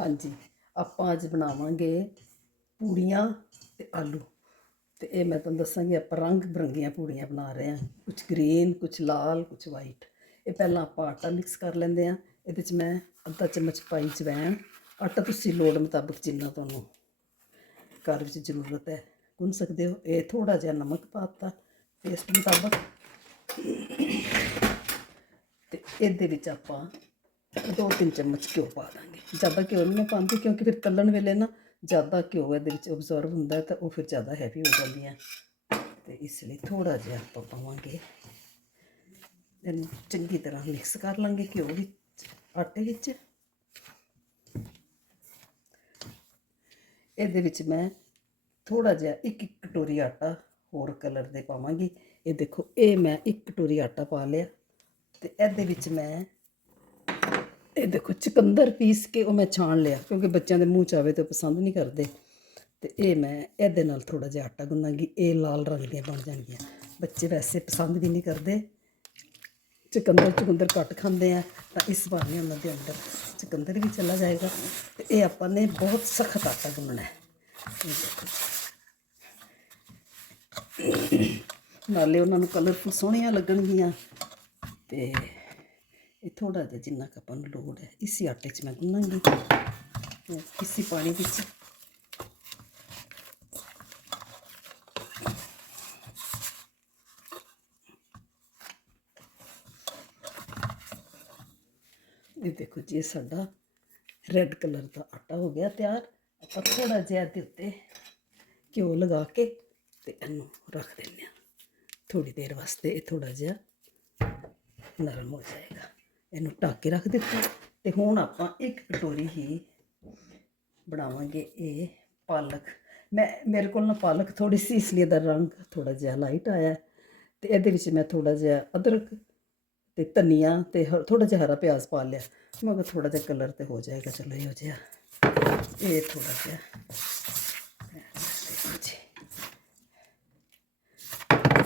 ਹਾਂਜੀ, ਆਪਾਂ ਅੱਜ ਬਣਾਵਾਂਗੇ ਪੂੜੀਆਂ ਤੇ ਆਲੂ। ਤੇ ਇਹ ਮੈਂ ਤੁਹਾਨੂੰ ਦੱਸਾਂਗੀ, ਆਪਾਂ ਰੰਗ ਬਰੰਗੀਆਂ ਪੂੜੀਆਂ ਬਣਾ ਰਹੇ ਹਾਂ। ਕੁਝ ਗ੍ਰੀਨ ਕੁਝ ਲਾਲ ਕੁਝ ਵਾਈਟ ਇਹ ਪਹਿਲਾਂ ਆਪਾਂ ਆਟਾ ਮਿਕਸ ਕਰ ਲੈਂਦੇ ਹਾਂ। ਇਹਦੇ 'ਚ ਮੈਂ ਅੱਧਾ ਚਮਚ ਪਾਈ ਜਵੈਣ। ਆਟਾ ਤੁਸੀਂ ਲੋੜ ਮੁਤਾਬਕ ਜਿੰਨਾ ਤੁਹਾਨੂੰ ਘਰ ਵਿੱਚ ਜ਼ਰੂਰਤ ਹੈ, ਗੁੰਨ ਸਕਦੇ ਹੋ। ਇਹ ਥੋੜਾ ਜਿਹਾ ਨਮਕ ਪਾਤਾ ਟੇਸਟ ਮੁਤਾਬਕ। ਤੇ ਇਹਦੇ ਵਿੱਚ ਆਪਾਂ ਦੋ ਤਿੰਨ ਚਮਚ ਘਿਓ ਪਾ ਦਾਂਗੇ। ਜ਼ਿਆਦਾ ਘਿਓ ਨਹੀਂ ਮੈਂ ਪਾਉਂਦੀ ਕਿਉਂਕਿ ਫਿਰ ਤਲਣ ਵੇਲੇ ਨਾ ਜ਼ਿਆਦਾ ਘਿਓ ਇਹਦੇ ਵਿੱਚ ਅਬਜ਼ਰਵ ਹੁੰਦਾ ਤਾਂ ਉਹ ਫਿਰ ਜ਼ਿਆਦਾ ਹੈਵੀ ਹੋ ਜਾਂਦੀ ਹੈ ਤੇ ਇਸ ਲਈ ਥੋੜਾ ਜਿਹਾ ਆਪਾਂ ਪਾਵਾਂਗੇ। ਇਹਨੂੰ ਚੰਗੀ ਤਰ੍ਹਾਂ ਮਿਕਸ ਕਰ ਲਾਂਗੇ ਘਿਓ ਵਿੱਚ, ਆਟੇ ਵਿੱਚ। ਇਹਦੇ ਵਿੱਚ ਮੈਂ ਥੋੜਾ ਜਿਹਾ ਇੱਕ ਇੱਕ ਕਟੋਰੀ ਆਟਾ ਹੋਰ ਕਲਰ ਦੇ ਪਾਵਾਂਗੀ। ਇਹ ਦੇਖੋ, ਇਹ ਮੈਂ ਇੱਕ ਕਟੋਰੀ ਆਟਾ ਪਾ ਲਿਆ। ਤੇ ਇਹਦੇ ਵਿੱਚ ਮੈਂ ਇਹ ਦੇਖੋ ਚੁਕੰਦਰ ਪੀਸ ਕੇ ਉਹ ਮੈਂ ਛਾਣ ਲਿਆ, ਕਿਉਂਕਿ ਬੱਚਿਆਂ ਦੇ ਮੂੰਹ ਚ ਆਵੇ ਤੇ ਪਸੰਦ ਨਹੀਂ ਕਰਦੇ। ਤੇ ਇਹ ਮੈਂ ਇਹਦੇ ਨਾਲ ਥੋੜਾ ਜਿਹਾ ਆਟਾ ਗੁੰਨਾਂਗੀ, ਇਹ ਲਾਲ ਰੰਗ ਦੀਆਂ ਬਣ ਜਾਣਗੀਆਂ। ਬੱਚੇ ਵੈਸੇ ਪਸੰਦ ਵੀ ਨਹੀਂ ਕਰਦੇ। ਚੁਕੰਦਰ ਚੁਕੰਦਰ ਘੱਟ ਖਾਂਦੇ ਆ, ਤਾਂ ਇਸ ਬਹਾਨੇ ਉਹਨਾਂ ਦੇ ਅੰਦਰ ਚੁਕੰਦਰ ਵੀ ਚਲਾ ਜਾਏਗਾ। ਤੇ ਇਹ ਆਪਾਂ ਨੇ ਬਹੁਤ ਸਖਤ ਆਟਾ ਗੁੰਨਣਾ ਹੈ। ਨਾਲੇ ਉਹਨਾਂ ਨੂੰ ਕਲਰਫੁਲ ਸੋਹਣੀਆਂ ਲੱਗਣਗੀਆਂ। ਤੇ ਇਹ ਥੋੜਾ ਜਿਹਾ ਜਿੰਨਾ ਕੁ ਆਪਾਂ ਨੂੰ ਲੋੜ ਹੈ, ਇਸੇ ਆਟੇ 'ਚ ਮੈਂ ਗੁੰਨਾਂਗੀ। ਤੇ ਇਸੇ ਪਾਣੀ ਵਿੱਚ। ਇਹ ਦੇਖੋ ਜੀ ਸਾਡਾ ਰੈੱਡ ਕਲਰ ਦਾ ਆਟਾ ਹੋ ਗਿਆ ਤਿਆਰ। ਆਪਾਂ ਥੋੜਾ ਜਿਹਾ ਇਹਦੇ ਉੱਤੇ ਘਿਓ ਲਗਾ ਕੇ ਤੇ ਇਹਨੂੰ ਰੱਖ ਦਿੰਦੇ ਹਾਂ। ਥੋੜੀ ਦੇਰ ਵਾਸਤੇ ਇਹ ਥੋੜਾ ਜਿਹਾ ਨਰਮ ਹੋ ਜਾਏਗਾ। ਇਹਨੂੰ ਢੱਕ ਕੇ ਰੱਖ ਦਿੱਤਾ ਤੇ ਹੁਣ ਆਪਾਂ ਇੱਕ ਕਟੋਰੀ ਹੀ ਬਣਾਵਾਂਗੇ ਇਹ ਪਾਲਕ ਮੈਂ, ਮੇਰੇ ਕੋਲ ਨਾ ਪਾਲਕ ਥੋੜੀ ਸੀ, ਇਸ ਲਈ ਇਹਦਾ ਰੰਗ ਥੋੜਾ ਜਿਹਾ ਲਾਈਟ ਆਇਆ ਹੈ। ਤੇ ਇਹਦੇ ਵਿੱਚ ਮੈਂ ਥੋੜਾ ਜਿਹਾ ਅਦਰਕ ਤੇ ਧਨੀਆ ਤੇ ਥੋੜਾ ਜਿਹਾ ਹਰਾ ਪਿਆਜ਼ ਪਾ ਲਿਆ ਮਗਰ ਥੋੜਾ ਜਿਹਾ ਕਲਰ ਤੇ ਹੋ ਜਾਏਗਾ, ਚਲੋ ਇਹੋ ਜਿਹਾ ਇਹ ਥੋੜਾ ਜਿਹਾ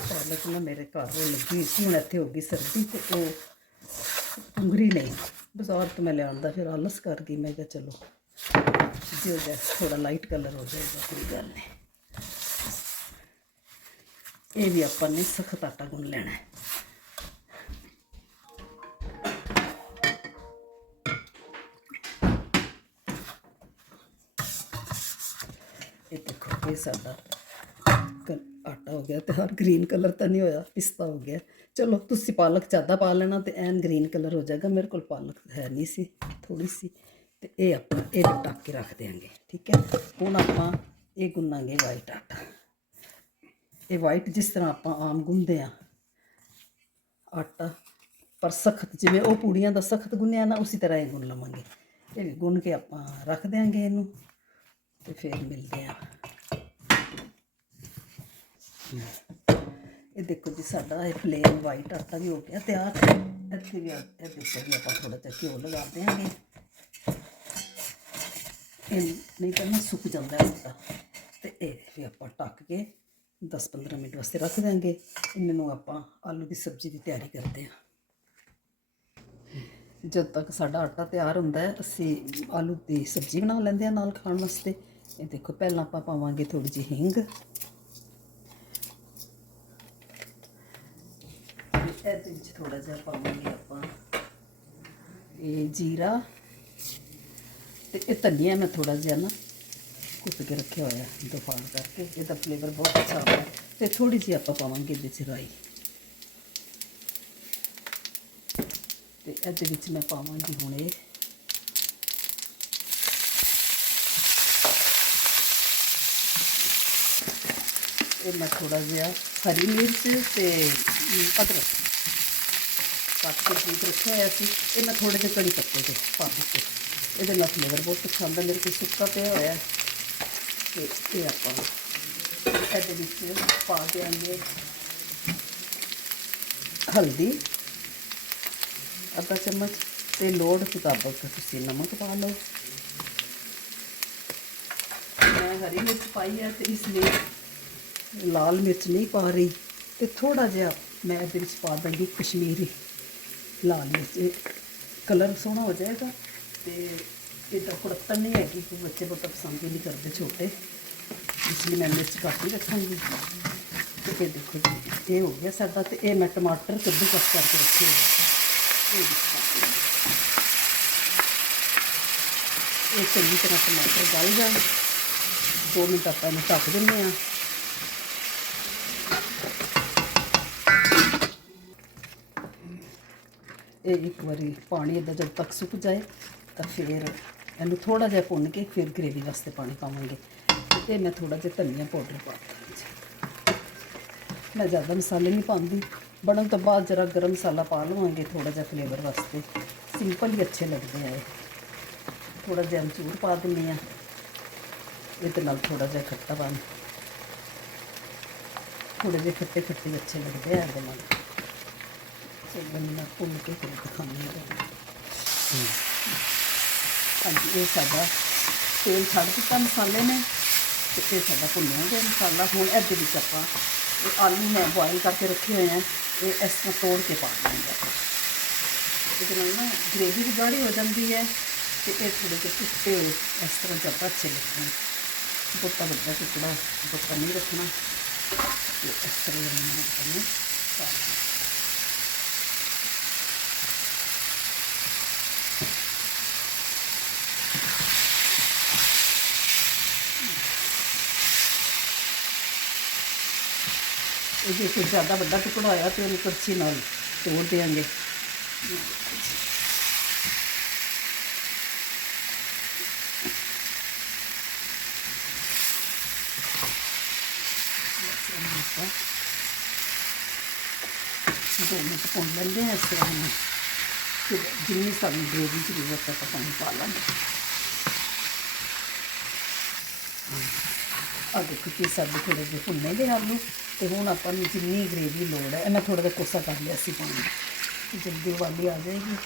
ਪਾਲਕ ਨਾ ਮੇਰੇ ਘਰ ਉਹ ਲੱਗੀ ਹੁਣ ਇੱਥੇ ਹੋ ਗਈ ਸਰਦੀ ਤੇ ਉਹ ਪੁੰਗਰੀ ਨਹੀਂ ਬਾਜ਼ਾਰ ਤੋਂ ਮੈਂ ਲਿਆਉਣ ਦਾ ਫਿਰ ਆਲਸ ਕਰ ਗਈ ਮੈਂ ਕਿਹਾ ਚਲੋ, ਜੋ ਜਿਹਾ ਥੋੜਾ ਲਾਈਟ ਕਲਰ ਹੋ ਜਾਏਗਾ, ਕੋਈ ਗੱਲ ਨਹੀਂ। ਇਹ ਵੀ ਆਪਾਂ ਨੇ ਸਖਤ ਆਟਾ ਗੁੰਨ ਲੈਣਾ ਹੈ। ਇਹ ਦੇਖੋ, ਇਹ ਸਾਡਾ ਆਟਾ ਹੋ ਗਿਆ, ਤੇ ਹਰ ਗ੍ਰੀਨ ਕਲਰ ਤਾਂ ਨਹੀਂ ਹੋਇਆ, ਪਿਸਤਾ ਹੋ ਗਿਆ। ਚਲੋ, ਤੁਸੀਂ ਪਾਲਕ ਜ਼ਿਆਦਾ ਪਾ ਲੈਣਾ ਤੇ ਐਨ ਗ੍ਰੀਨ ਕਲਰ ਹੋ ਜਾਏਗਾ। ਮੇਰੇ ਕੋਲ ਪਾਲਕ ਹੈ ਨਹੀਂ ਸੀ ਥੋੜੀ ਸੀ। ਤੇ ਇਹ ਆਪਾਂ, ਇਹ ਢੱਕ ਕੇ ਰੱਖ ਦੇਾਂਗੇ ਠੀਕ ਹੈ? ਹੁਣ ਆਪਾਂ ਇਹ ਗੁੰਨਾਂਗੇ ਵਾਈਟ ਆਟਾ। ਇਹ ਵਾਈਟ ਜਿਸ ਤਰ੍ਹਾਂ ਆਪਾਂ ਆਮ ਗੁੰਨਦੇ ਆ ਆਟਾ ਪਰ ਸਖਤ, ਜਿਵੇਂ ਉਹ ਪੂੜੀਆਂ ਦਾ ਸਖਤ ਗੁੰਨਿਆ ਨਾ, ਉਸੇ ਤਰ੍ਹਾਂ ਇਹ ਗੁੰਨ ਲਵਾਂਗੇ। ਇਹ ਵੀ ਗੁੰਨ ਕੇ ਆਪਾਂ ਰੱਖ ਦਿਆਂਗੇ ਇਹਨੂੰ, ਤੇ ਫਿਰ ਮਿਲਦੇ ਆ ਇਹ ਦੇਖੋ ਜੀ, ਸਾਡਾ ਇਹ ਪਲੇਨ ਵਾਈਟ ਆਟਾ ਵੀ ਹੋ ਗਿਆ ਤਿਆਰ ਇੱਥੇ ਵੀ ਇਹਦੇ ਉੱਤੇ ਵੀ ਆਪਾਂ ਥੋੜਾ ਜਿਹਾ ਘਿਓ ਲਗਾ ਦਿਆਂਗੇ। ਇਹ ਨਹੀਂ ਤਾਂ ਨਾ ਸੁੱਕ ਜਾਂਦਾ ਆਟਾ। ਤੇ ਇਹ ਵੀ ਆਪਾਂ ਟੱਕ ਕੇ 10-15 ਮਿੰਟ ਵਾਸਤੇ ਰੱਖ ਦਿਆਂਗੇ। ਇਹਨਾਂ ਨੂੰ ਆਪਾਂ ਆਲੂ ਦੀ ਸਬਜ਼ੀ ਦੀ ਤਿਆਰੀ ਕਰਦੇ ਹਾਂ। ਜਦ ਤੱਕ ਸਾਡਾ ਆਟਾ ਤਿਆਰ ਹੁੰਦਾ ਹੈ, ਅਸੀਂ ਆਲੂ ਦੀ ਸਬਜ਼ੀ ਬਣਾ ਲੈਂਦੇ ਹਾਂ ਨਾਲ ਖਾਣ ਵਾਸਤੇ। ਇਹ ਦੇਖੋ, ਪਹਿਲਾਂ ਆਪਾਂ ਪਾਵਾਂਗੇ ਥੋੜੀ ਜਿਹੀ ਹਿੰਗ ਤੇ ਇਹਦੇ ਵਿੱਚ ਥੋੜਾ ਜਿਹਾ ਪਾਵਾਂਗੇ ਆਪਾਂ। ਇਹ ਜੀਰਾ ਤੇ ਇਹ ਧਨੀਆ ਮੈਂ ਥੋੜਾ ਜਿਹਾ ਨਾ ਕੁੱਟ ਕੇ ਰੱਖਿਆ ਹੋਇਆ ਦੁਫਾਨ ਕਰਕੇ। ਇਹਦਾ ਫਲੇਵਰ ਬਹੁਤ ਅੱਛਾ ਆਉਂਦਾ ਹੈ ਤੇ ਥੋੜੀ ਜਿਹੀ ਆਪਾਂ ਪਾਵਾਂਗੇ ਇਹਦੇ ਚ ਰਾਈ। ਤੇ ਇਹਦੇ ਵਿੱਚ ਮੈਂ ਪਾਵਾਂਗੀ ਹੁਣ ਇਹ ਇਹ ਮੈਂ ਥੋੜਾ ਜਿਹਾ ਹਰੀ ਮਿਰਚ ਤੇ ਅਦਰਕ। ਕੱਟ ਕੇ ਠੀਕ ਰੱਖਿਆ ਹੋਇਆ ਸੀ ਇਹ ਮੈਂ ਥੋੜੇ ਜਿਹੇ ਕੜੀ ਪੱਤੇ ਦੇ ਪਾ ਦਿੱਤੇ ਇਹਦੇ ਨਾਲ ਫਲੇਵਰ ਬਹੁਤ ਅੱਛਾ ਆਉਂਦਾ ਮੇਰੇ ਕੋਲ ਸੁੱਕਾ ਪਿਆ ਹੋਇਆ ਹੈ। ਤੇ ਇਹ ਆਪਾਂ ਇਹਦੇ ਵਿੱਚ ਪਾ ਦਿਆਂਗੇ ਹਲਦੀ ਅੱਧਾ ਚਮਚ ਤੇ ਲੋੜ ਮੁਤਾਬਕ ਤੁਸੀਂ ਨਮਕ ਪਾ ਲਓ ਮੈਂ ਹਰੀ ਮਿਰਚ ਪਾਈ ਹੈ ਤੇ ਇਸ ਲਈ ਲਾਲ ਮਿਰਚ ਨਹੀਂ ਪਾ ਰਹੀ ਤੇ ਥੋੜਾ ਜਿਹਾ ਮੈਂ ਇਹਦੇ ਵਿੱਚ ਪਾ ਦਾਂਗੀ ਕਸ਼ਮੀਰੀ ਲਾਲ ਮਿਰਚ ਕਲਰ ਸੋਹਣਾ ਹੋ ਜਾਏਗਾ ਤੇ ਇਹ ਤਾਂ ਨਹੀਂ ਹੈਗੀ ਕਿ ਬੱਚੇ ਬਹੁਤ ਪਸੰਦ ਨਹੀਂ ਕਰਦੇ ਛੋਟੇ। ਇਸ ਲਈ ਮੈਂ ਮਿਰਚ ਘੱਟ ਹੀ ਰੱਖਾਂਗੀ। ਤੇ ਫਿਰ ਦੇਖੋ ਜੀ, ਇਹ ਹੋ ਗਿਆ ਸਾਡਾ ਤੇ ਇਹ ਮੈਂ ਟਮਾਟਰ ਕੱਦੂ ਕੱਟ ਕਰਕੇ ਰੱਖੇ ਹੋਏ ਇਹ ਦੇਖੋ ਇਹ ਚੰਗੀ ਤਰ੍ਹਾਂ ਟਮਾਟਰ ਗਲ ਜਾਣ। 2 ਮਿੰਟ ਆਪਾਂ ਇਹਨੂੰ ਢੱਕ ਦਿੰਦੇ ਆ ਇਹ ਇੱਕ ਵਾਰੀ ਪਾਣੀ ਇਹਦਾ ਜਦ ਤੱਕ ਸੁੱਕ ਜਾਏ, ਤਾਂ ਫਿਰ ਇਹਨੂੰ ਥੋੜਾ ਜਿਹਾ ਭੁੰਨ ਕੇ ਫਿਰ ਗ੍ਰੇਵੀ ਵਾਸਤੇ ਪਾਣੀ ਪਾਵਾਂਗੇ। ਤੇ ਮੈਂ ਥੋੜਾ ਜਿਹਾ ਧਨੀਆ ਪਾਊਡਰ ਪਾ ਦਿੱਤਾ। ਮੈਂ ਜ਼ਿਆਦਾ ਮਸਾਲੇ ਨਹੀਂ ਪਾਉਂਦੀ। ਬਣਨ ਤੋਂ ਬਾਅਦ ਜਰਾ ਗਰਮ ਮਸਾਲਾ ਪਾ ਲਵਾਂਗੇ ਥੋੜਾ ਜਿਹਾ ਫਲੇਵਰ ਵਾਸਤੇ। ਸਿੰਪਲ ਹੀ ਅੱਛੇ ਲੱਗਦੇ ਆ ਇਹ। ਥੋੜਾ ਜਿਹਾ ਅਮਚੂਰ ਪਾ ਦਿੰਨੀ ਆ। ਇਹਦੇ ਨਾਲ ਥੋੜਾ ਜਿਹਾ ਖੱਟਾ ਪਾਣੀ ਥੋੜੇ ਜਿਹੇ ਖੱਟੇ ਖੱਟੇ ਅੱਛੇ ਲੱਗਦੇ ਆ ਇਹਦੇ ਨਾਲ। ਚਲੋ ਮੈਂ ਭੁੰਨ ਕੇ ਫਿਰ ਦਿਖਾਉਂਦੀ ਹਾਂ। ਹਾਂਜੀ ਇਹ ਸਾਡਾ ਤੇਲ ਛੱਡ ਦਿੱਤਾ ਮਸਾਲੇ ਨੇ ਤੇ ਇਹ ਸਾਡਾ ਭੁੰਨਿਆ ਗਿਆ ਮਸਾਲਾ ਹੁਣ ਇਹਦੇ ਵਿੱਚ ਆਪਾਂ ਇਹ ਆਲੂ ਮੈਂ ਬੋਇਲ ਕਰਕੇ ਰੱਖੇ ਹੋਏ ਆ। ਇਹ ਇਸ ਤਰ੍ਹਾਂ ਤੋੜ ਕੇ ਪਾ ਦਿੰਦੇ ਆਪਾਂ ਇਹਦੇ ਨਾਲ ਨਾ ਗ੍ਰੇਵੀ ਵੀ ਗਾੜੀ ਹੋ ਜਾਂਦੀ ਹੈ। ਤੇ ਇਹ ਥੋੜੇ ਜਿਹੇ ਟੁੱਟੇ ਹੋਏ ਇਸ ਤਰ੍ਹਾਂ ਜ਼ਿਆਦਾ ਅੱਛੇ ਲੱਗਦੇ ਨੇ ਬਹੁਤਾ ਵੱਡਾ ਟੁਕੜਾ ਬਹੁਤਾ ਨਹੀਂ ਰੱਖਣਾ ਤੇ ਇਸ ਤਰ੍ਹਾਂ ਹੀ ਮੈਂ ਆਪਣੇ ਪਾ ਦਿੰਦੀ ਹਾਂ। ਇਹ ਜੇ ਕੋਈ ਜ਼ਿਆਦਾ ਵੱਡਾ ਟੁਕੜਾ ਹੋਇਆ ਤੇ ਉਹਨੂੰ ਕੜਛੀ ਨਾਲ ਤੋੜ ਦੇਵਾਂਗੇ ਦੋ ਮਿੰਟ ਭੁੰਨ ਲੈਂਦੇ ਹਾਂ ਇਸ ਤਰ੍ਹਾਂ ਨੂੰ ਫਿਰ ਜਿੰਨੀ ਸਾਨੂੰ ਗ੍ਰੇਵੀ ਦੀ ਜ਼ਰੂਰਤ ਹੈ ਆਪਾਂ ਪਾਣੀ ਪਾ ਲਾਂਗੇ। ਆ ਦੇਖੋ ਕਿ ਸਾਡੇ ਥੋੜੇ ਜਿਹੇ ਭੁੰਨੇ ਦੇ ਆਲੂ। ਤੇ ਹੁਣ ਆਪਾਂ ਨੂੰ ਜਿੰਨੀ ਗ੍ਰੇਵੀ ਲੋੜ ਹੈ, ਇਹ ਮੈਂ ਥੋੜਾ ਜਿਹਾ ਕੋਸਾ ਕਰ ਲਿਆ ਸੀ ਪਾਣੀ ਜਲਦੀ ਉਬਾਲੀ ਆ ਜਾਏਗੀ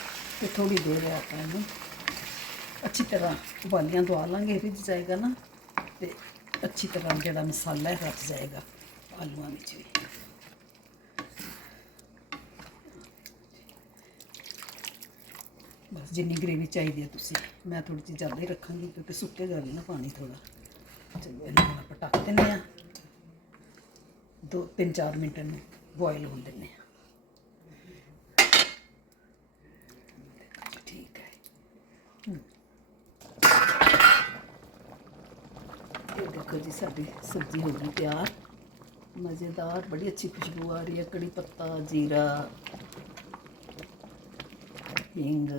ਤੇ ਥੋੜੀ ਦੇਰ ਆਪਾਂ ਇਹਨੂੰ ਅੱਛੀ ਤਰ੍ਹਾਂ ਉਬਾਲੀਆਂ ਦਵਾ ਲਾਂਗੇ ਰਿੱਝ ਜਾਏਗਾ ਨਾ, ਤੇ ਅੱਛੀ ਤਰ੍ਹਾਂ ਜਿਹੜਾ ਮਸਾਲਾ ਹੈ ਰਚ ਜਾਏਗਾ ਆਲੂਆਂ ਵਿੱਚ ਵੀ। ਬਸ ਜਿੰਨੀ ਗ੍ਰੇਵੀ ਚਾਹੀਦੀ ਹੈ ਤੁਸੀਂ, ਮੈਂ ਥੋੜੀ ਜਿਹੀ ਜ਼ਿਆਦਾ ਹੀ ਰੱਖਾਂਗੀ ਕਿਉਂਕਿ ਸੁੱਕੇ ਵੀ ਨਾ ਪਾਣੀ ਥੋੜਾ ਚਲੋ ਇਹਨੂੰ ਹੁਣ ਆਪਾਂ ਢੱਕ ਦਿੰਦੇ ਆ ਦੋ, ਤਿੰਨ, ਚਾਰ ਮਿੰਟ ਨੂੰ ਬੋਇਲ ਹੋਣ ਦਿੰਦੇ ਆ ਠੀਕ ਹੈ। ਇਹ ਦੇਖੋ ਜੀ, ਸਾਡੀ ਸਬਜ਼ੀ ਹੋ ਗਈ ਤਿਆਰ। ਮਜ਼ੇਦਾਰ, ਬੜੀ ਅੱਛੀ ਖੁਸ਼ਬੂ ਆ ਰਹੀ ਹੈ। ਕੜੀ ਪੱਤਾ, ਜੀਰਾ, ਹਿੰਗ।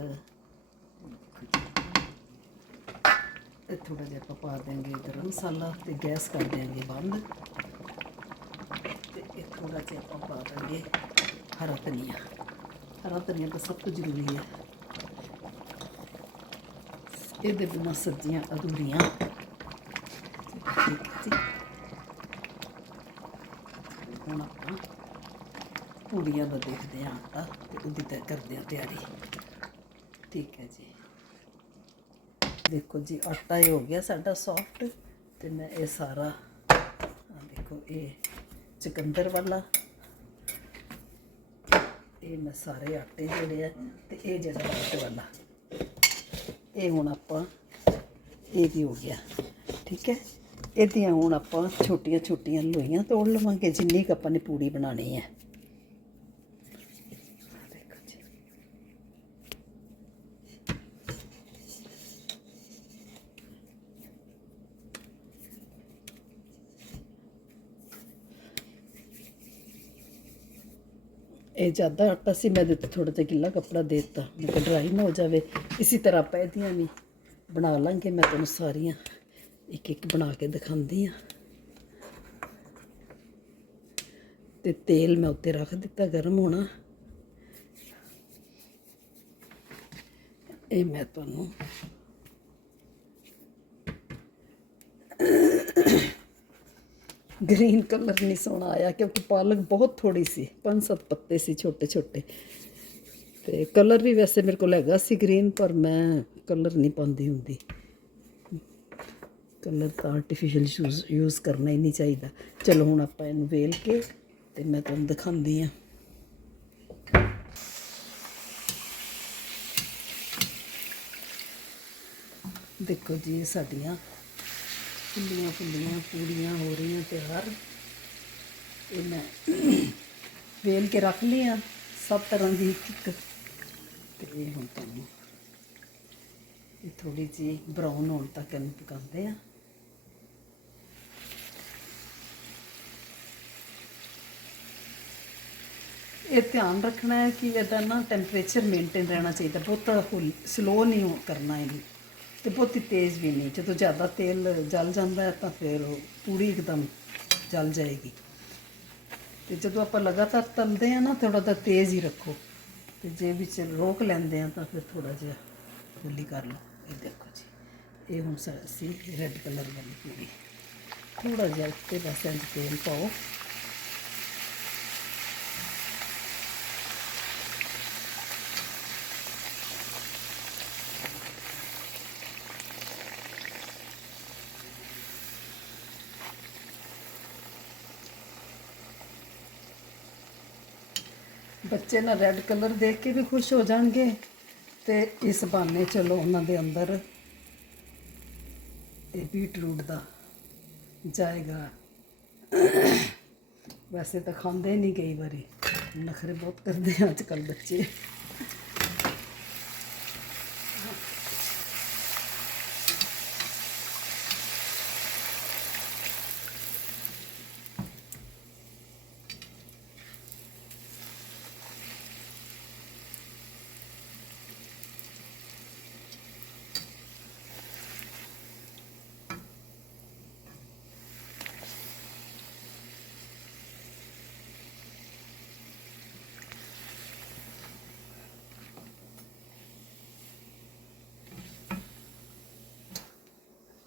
ਇਹ ਥੋੜਾ ਜਿਹਾ ਆਪਾਂ ਪਾ ਦੇਂਗੇ ਗਰਮ ਮਸਾਲਾ ਤੇ ਗੈਸ ਕਰ ਦੇਂਗੇ ਬੰਦ। ਇਹ ਆਪਾਂ ਪਾ ਦਾਂਗੇ ਹਰਾ ਧਨੀਆ। ਹਰਾ ਧਨੀਆ ਤਾਂ ਸਭ ਤੋਂ ਜ਼ਰੂਰੀ ਹੈ। ਇਹਦੇ ਬਿਨਾਂ ਸਬਜ਼ੀਆਂ ਅਧੂਰੀਆਂ। ਹੁਣ ਆਪਾਂ ਪੂੜੀਆਂ ਦਾ ਦੇਖਦੇ ਹਾਂ ਆਟਾ ਤੇ ਉਹਦੀ ਤੈ ਕਰਦੇ ਹਾਂ ਤਿਆਰੀ। ਠੀਕ ਹੈ ਜੀ। ਦੇਖੋ ਜੀ, ਆਟਾ ਹੀ ਹੋ ਗਿਆ ਸਾਡਾ ਸੌਫਟ ਤੇ ਮੈਂ ਇਹ ਸਾਰਾ ਦੇਖੋ, ਇਹ ਚਿਕੰਦਰ ਵਾਲਾ ਇਹ ਮੈਂ ਸਾਰੇ ਆਟੇ ਜਿਹੜੇ ਆ ਤੇ ਇਹ ਜਿਹੜਾ ਵਾਈਟ ਵਾਲਾ ਇਹ ਹੁਣ ਆਪਾਂ, ਇਹ ਵੀ ਹੋ ਗਿਆ, ਠੀਕ ਹੈ? ਇਹਦੀਆਂ ਹੁਣ ਆਪਾਂ ਛੋਟੀਆਂ ਛੋਟੀਆਂ ਲੋਈਆਂ ਤੋੜ ਲਵਾਂਗੇ, ਜਿੰਨੀ ਕੁ ਆਪਾਂ ਨੇ ਪੂੜੀ ਬਣਾਣੀ ਹੈ। ਇਹ ਜ਼ਿਆਦਾ ਆਟਾ ਸੀ, ਮੈਂ ਦਿੱਤਾ ਥੋੜਾ ਜਿਹਾ ਗਿੱਲਾ ਕੱਪੜਾ ਦੇ ਦਿੱਤਾ। ਮੈਂ ਕਿਹਾ ਡਰਾਈ ਨਾ ਹੋ ਜਾਵੇ। ਇਸੇ ਤਰ੍ਹਾਂ ਆਪਾਂ ਇਹਦੀਆਂ ਵੀ ਬਣਾ ਲਾਂਗੇ। ਮੈਂ ਤੁਹਾਨੂੰ ਸਾਰੀਆਂ ਇੱਕ ਇੱਕ ਬਣਾ ਕੇ ਦਿਖਾਉਂਦੀ ਆ ਤੇ ਤੇਲ ਮੈਂ ਉੱਤੇ ਰੱਖ ਦਿੱਤਾ ਗਰਮ ਹੋਣਾ। ਇਹ ਮੈਂ ਤੁਹਾਨੂੰ ਗ੍ਰੀਨ ਕਲਰ ਨਹੀਂ ਸੋਹਣਾ ਆਇਆ ਕਿਉਂਕਿ ਪਾਲਕ ਬਹੁਤ ਥੋੜੀ ਸੀ, ਪੰਜ ਸੱਤ ਪੱਤੇ ਸੀ ਛੋਟੇ ਛੋਟੇ। ਤੇ ਕਲਰ ਵੀ ਵੈਸੇ ਮੇਰੇ ਕੋਲ ਹੈਗਾ ਸੀ ਗ੍ਰੀਨ ਪਰ ਮੈਂ ਕਲਰ ਨਹੀਂ ਪਾਉਂਦੀ ਹੁੰਦੀ। ਕਲਰ ਤਾਂ ਆਰਟੀਫੀਸ਼ੀਅਲ ਯੂਜ਼ ਯੂਜ਼ ਕਰਨਾ ਹੀ ਨਹੀਂ ਚਾਹੀਦਾ। ਚਲੋ ਹੁਣ ਆਪਾਂ ਇਹਨੂੰ ਵੇਲ ਕੇ ਤੇ ਮੈਂ ਤੁਹਾਨੂੰ ਦਿਖਾਉਂਦੀ ਆ ਦੇਖੋ ਜੀ ਸਾਡੀਆਂ ਫੁੱਲੀਆਂ ਫੁੱਲੀਆਂ ਪੂੜੀਆਂ ਹੋ ਰਹੀਆਂ ਤਿਆਰ। ਇਹ ਮੈਂ ਵੇਲ ਕੇ ਰੱਖ ਲਿਆ ਸਭ ਤਰ੍ਹਾਂ ਦੀ ਇੱਕ ਤੇ ਹੁਣ ਤੁਹਾਨੂੰ ਇਹ ਥੋੜੀ ਜਿਹੀ ਬਰਾਊਨ ਹੋਣ ਤੱਕ ਇਹਨੂੰ ਪਕਾਉਂਦੇ ਆ। ਇਹ ਧਿਆਨ ਰੱਖਣਾ ਹੈ ਕਿ ਇਹਦਾ ਨਾ ਟੈਂਪਰੇਚਰ ਮੇਨਟੇਨ ਰਹਿਣਾ ਚਾਹੀਦਾ, ਬਹੁਤ ਸਲੋ ਨਹੀਂ ਹੋ- ਕਰਨਾ ਇਹਨੂੰ। ਤੇ ਬਹੁਤੀ ਤੇਜ਼ ਵੀ ਨਹੀਂ। ਜਦੋਂ ਜ਼ਿਆਦਾ ਤੇਲ ਜਲ ਜਾਂਦਾ ਹੈ ਤਾਂ ਫਿਰ ਉਹ ਪੂਰੀ ਇੱਕਦਮ ਜਲ ਜਾਏਗੀ। ਤੇ ਜਦੋਂ ਆਪਾਂ ਲਗਾਤਾਰ ਤਲਦੇ ਆ ਨਾ ਥੋੜਾ ਜਿਹਾ ਤੇਜ਼ ਹੀ ਰੱਖੋ। ਤੇ ਜੇ ਵਿੱਚ ਰੋਕ ਲੈਂਦੇ ਆ ਤਾਂ ਫਿਰ ਥੋੜਾ ਜਿਹਾ ਹੌਲੀ ਕਰ ਲਓ। ਇਹ ਦੇਖੋ ਜੀ, ਇਹ ਹੁਣ ਸਾ- ਅਸੀਂ ਰੈੱਡ ਕਲਰ ਵਾਲੀ ਪੂਰੀ। ਥੋੜਾ ਜਿਹਾ ਉੱਤੇ ਬਸ ਇੰਝ ਤੇਲ ਪਾਓ। ਬੱਚੇ ਨਾ ਰੈੱਡ ਕਲਰ ਦੇਖ ਕੇ ਵੀ ਖੁਸ਼ ਹੋ ਜਾਣਗੇ। ਤੇ ਇਸ ਬਹਾਨੇ ਚਲੋ ਉਹਨਾਂ ਦੇ ਅੰਦਰ ਇਹ ਬੀਟਰੂਟ ਦਾ ਜਾਏਗਾ। ਵੈਸੇ ਤਾਂ ਖਾਂਦੇ ਨਹੀਂ ਕਈ ਵਾਰੀ। ਨਖਰੇ ਬਹੁਤ ਕਰਦੇ ਅੱਜ ਕੱਲ ਬੱਚੇ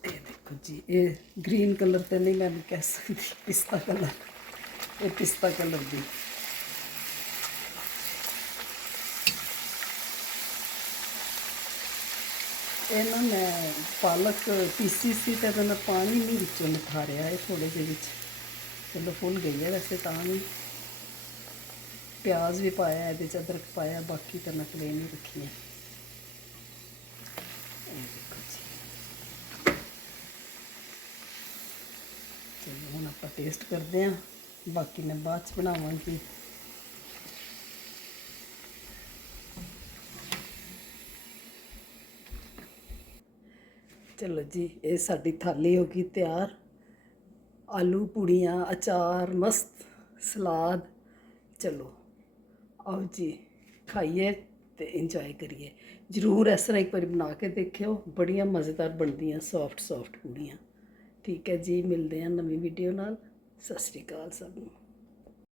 ਇਹ ਦੇਖੋ ਜੀ ਇਹ ਗ੍ਰੀਨ ਕਲਰ ਤੇ ਨਹੀਂ ਮੈਂ ਕਹਿ ਸਕਦੀ, ਪਿਸਤਾ ਕਲਰ ਇਹ ਪਿਸਤਾ ਕਲਰ ਦੀ। ਇਹ ਨਾ ਮੈਂ ਪਾਲਕ ਪੀਸੀ ਸੀ ਤੇ ਇਹਦਾ ਪਾਣੀ ਨਹੀਂ ਵਿੱਚੋਂ ਨਿਖਾਰਿਆ, ਇਹ ਥੋੜੇ ਜਿਹੇ ਵਿੱਚ। ਚਲੋ ਫੁੱਲ ਗਈ ਹੈ ਵੈਸੇ ਤਾਂ ਵੀ। ਪਿਆਜ਼ ਵੀ ਪਾਇਆ, ਇਹਦੇ ਚ ਅਦਰਕ ਪਾਇਆ, ਬਾਕੀ ਤਾਂ ਮੈਂ ਪਲੇਨ ਹੀ ਰੱਖੀ ਹੈ ਇਹ ਦੇਖੋ ਜੀ ਚਲੋ ਹੁਣ ਆਪਾਂ ਟੇਸਟ ਕਰਦੇ ਹਾਂ। ਬਾਕੀ ਮੈਂ ਬਾਅਦ ਚ ਬਣਾਵਾਂਗੀ। ਚਲੋ ਜੀ, ਇਹ ਸਾਡੀ ਥਾਲੀ ਹੋ ਗਈ ਤਿਆਰ। ਆਲੂ, ਪੂੜੀਆਂ, ਅਚਾਰ, ਮਸਤ ਸਲਾਦ। ਚਲੋ, ਆਓ ਜੀ, ਖਾਈਏ ਤੇ ਇੰਜੋਏ ਕਰੀਏ। ਜਰੂਰ ਇਸ ਤਰ੍ਹਾਂ ਇੱਕ ਵਾਰੀ ਬਣਾ ਕੇ ਦੇਖਿਓ। ਬੜੀਆਂ ਮਜ਼ੇਦਾਰ ਬਣਦੀਆਂ ਸੌਫਟ ਸੌਫਟ ਪੂੜੀਆਂ। ਠੀਕ ਹੈ ਜੀ ਮਿਲਦੇ ਹਾਂ ਨਵੀਂ ਵੀਡੀਓ ਨਾਲ। ਸਤਿ ਸ਼੍ਰੀ ਅਕਾਲ ਸਭ ਨੂੰ।